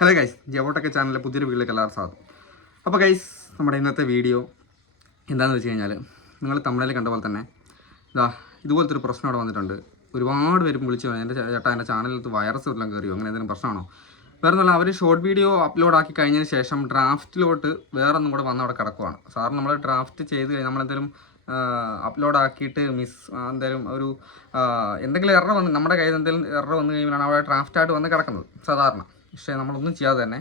Hello guys ജവോട്ടൊക്കെ ചാനലിലെ പുതിയൊരു വീട്ടിലേക്ക് എല്ലാവരും സ്വാഗതം. അപ്പോൾ ഗൈസ് നമ്മുടെ ഇന്നത്തെ വീഡിയോ എന്താണെന്ന് വെച്ച് കഴിഞ്ഞാൽ നിങ്ങൾ തമിഴിൽ കണ്ട പോലെ തന്നെ ഇതാ ഇതുപോലത്തെ ഒരു പ്രശ്നം അവിടെ വന്നിട്ടുണ്ട്. ഒരുപാട് പേരും വിളിച്ചു എന്റെ ചേട്ടാ എന്റെ ചാനലിലത്ത് വൈറസ് വല്ലതും കയറിയോ അങ്ങനെ എന്തെങ്കിലും പ്രശ്നമാണോ? വേറെ ഒന്നുമല്ല അവർ ഷോർട്ട് വീഡിയോ അപ്ലോഡ് ആക്കി കഴിഞ്ഞതിന് ശേഷം ഡ്രാഫ്റ്റിലോട്ട് വേറെ ഒന്നും കൂടെ വന്ന് അവിടെ കിടക്കുവാണ്. സാറിന് നമ്മൾ ഡ്രാഫ്റ്റ് ചെയ്ത് കഴിഞ്ഞാൽ നമ്മളെന്തെങ്കിലും അപ്ലോഡ് ആക്കിയിട്ട് മിസ് എന്തെങ്കിലും ഒരു എന്തെങ്കിലും എറർ വന്ന് നമ്മുടെ കയ്യിൽ എന്തെങ്കിലും എറർ വന്നു കഴിയുമ്പോഴാണ് അവിടെ ഡ്രാഫ്റ്റായിട്ട് വന്ന് കിടക്കുന്നത് സാധാരണ. പക്ഷേ നമ്മളൊന്നും ചെയ്യാതെ തന്നെ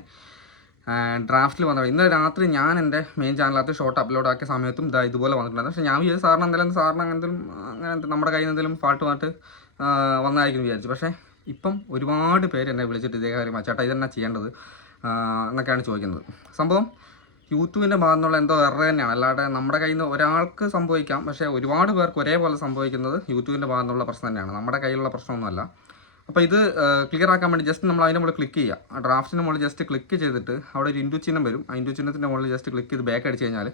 ഡ്രാഫ്റ്റിൽ വന്നത്. ഇന്ന് രാത്രി ഞാൻ എന്റെ മെയിൻ ചാനലിനകത്ത് ഷോർട്ട് അപ്ലോഡ് ആക്കിയ സമയത്തും ഇതാ ഇതുപോലെ വന്നിട്ടുണ്ടായിരുന്നു. പക്ഷേ ഞാൻ വിചാരിച്ചു സാറിന് എന്തെങ്കിലും സാറിന് അങ്ങനെ അങ്ങനെ നമ്മുടെ കയ്യിൽ എന്തെങ്കിലും ഫാൾട്ട് വന്നിട്ട് വന്നായിരിക്കും വിചാരിച്ചു. പക്ഷേ ഇപ്പം ഒരുപാട് പേര് എന്നെ വിളിച്ചിട്ട് ഇതേ കാര്യം ചേട്ടാ ഇതെന്നാ ചെയ്യേണ്ടത് എന്നൊക്കെയാണ് ചോദിക്കുന്നത്. സംഭവം യൂട്യൂബിന്റെ ഭാഗത്തു നിന്നുള്ള എന്തോ എറർ തന്നെയാണ്. അല്ലാതെ നമ്മുടെ കയ്യിൽ നിന്ന് ഒരാൾക്ക് സംഭവിക്കാം പക്ഷേ ഒരുപാട് പേർക്ക് ഒരേപോലെ സംഭവിക്കുന്നത് യൂട്യൂബിന്റെ ഭാഗത്തുനിന്നുള്ള പ്രശ്നം തന്നെയാണ്. നമ്മുടെ കയ്യിലുള്ള പ്രശ്നമൊന്നുമല്ല. അപ്പോൾ ഇത് ക്ലിയർ ആക്കാൻ വേണ്ടി ജസ്റ്റ് നമ്മൾ അതിന്റെ മുകളിൽ ക്ലിക്ക് ചെയ്യുക ആ ഡ്രാഫ്റ്റിന്റെ മുകളിൽ ജസ്റ്റ് ക്ലിക്ക് ചെയ്തിട്ട് അവിടെ ഒരു ഇൻഡു ചിഹ്നം വരും. ആ ഇൻഡു ചിഹ്നത്തിന്റെ മുകളിൽ ജസ്റ്റ് ക്ലിക്ക് ചെയ്ത് ബാക്ക് അടിച്ച് കഴിഞ്ഞാൽ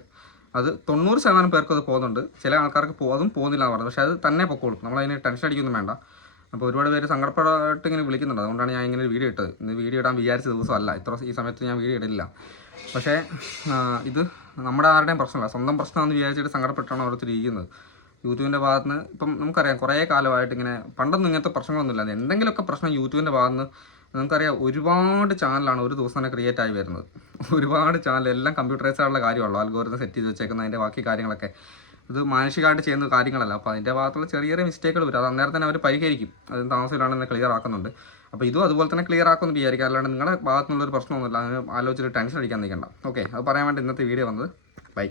അത് തൊണ്ണൂറ് ശതമാനം പേർക്ക് അത് പോകുന്നുണ്ട്. ചില ആൾക്കാർക്ക് പോകും പോകുന്നില്ല എന്ന് പറഞ്ഞു പക്ഷേ അത് തന്നെ പൊക്കോളും. നമ്മൾ അതിന് ടെൻഷൻ അടിക്കൊന്നും വേണ്ട. അപ്പോൾ ഒരുപാട് പേര് സങ്കടപ്പെടായിട്ട് ഇങ്ങനെ വിളിക്കുന്നുണ്ട്. അതുകൊണ്ടാണ് ഞാൻ ഇങ്ങനെ ഒരു വീഡിയോ ഇട്ടത്. ഇന്ന് വീഡിയോ ഇടാൻ വിചാരിച്ച ദിവസമല്ല. ഇത്ര ഈ സമയത്ത് ഞാൻ വീഡിയോ ഇടില്ല പക്ഷേ ഇത് നമ്മുടെ ആരുടെയും പ്രശ്നമല്ല. സ്വന്തം പ്രശ്നമാണെന്ന് വിചാരിച്ചിട്ട് സങ്കടപ്പെട്ടാണ് ഓരോരുത്തർ ഇരിക്കുന്നത്. യൂട്യൂബിന്റെ ഭാഗത്ത് നിന്ന് ഇപ്പം നമുക്കറിയാം കുറേ കാലമായിട്ട് ഇങ്ങനെ പണ്ടൊന്നും ഇങ്ങനത്തെ പ്രശ്നങ്ങളൊന്നുമില്ല. എന്തെങ്കിലുമൊക്കെ പ്രശ്നം യൂട്യൂബിന്റെ ഭാഗത്ത് നിന്ന് നമുക്കറിയാം ഒരുപാട് ചാനലാണ് ഒരു ദിവസം തന്നെ ക്രിയേറ്റ് ആയി വരുന്നത്. ഒരുപാട് ചാനൽ എല്ലാം കമ്പ്യൂട്ടറൈസ് ആയിട്ടുള്ള കാര്യമുള്ളൂ അൽഗോരിതം സെറ്റ് ചെയ്ത് വെച്ചേക്കുന്ന അതിന്റെ ബാക്കി കാര്യങ്ങളൊക്കെ. ഇത് മാനുഷികമായിട്ട് ചെയ്യുന്ന കാര്യങ്ങളല്ല. അപ്പോൾ അതിന്റെ ഭാഗത്തുള്ള ചെറിയ ചെറിയ മിസ്റ്റേക്കുകൾ വരും. അത് അന്നേരം തന്നെ അവർ പരിഹരിക്കും. അത് താമസമില്ലാണ്ട് ക്ലിയർ ആക്കുന്നുണ്ട്. അപ്പോൾ ഇതും അതുപോലെ തന്നെ ക്ലിയർ ആക്കുമെന്ന് വിചാരിക്കുക അല്ലാണ്ട് നിങ്ങളുടെ ഭാഗത്തുനിന്നുള്ള ഒരു പ്രശ്നമൊന്നുമില്ല. അതിന് ആലോചിച്ചിട്ട് ടെൻഷൻ അടിക്കാൻ നിൽക്കണ്ട. ഓക്കെ അത് പറയാൻ വേണ്ടി ഇന്നത്തെ വീഡിയോ വന്നത്. ബൈ